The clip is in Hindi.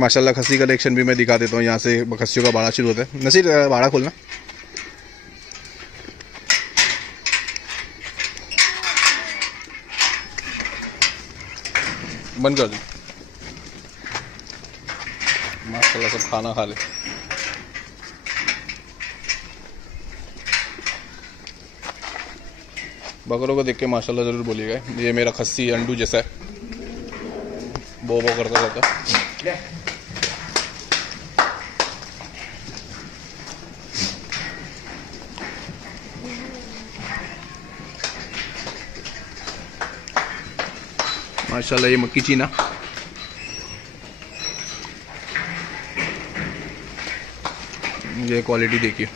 माशाल्लाह खस्सी कलेक्शन भी मैं दिखा देता हूँ। यहाँ से खस्सियों का बाड़ा शुरू होता है। नसीर बाड़ा खोलना, बंद कर दी। माशाल्लाह सब खाना खा ले। बकरों को देख के माशाल्लाह ज़रूर बोलिएगा। ये मेरा खस्सी अंडू जैसा है, बो करता रहता है। माशाल्लाह ये मक्की चीना, ये क्वालिटी देखिए।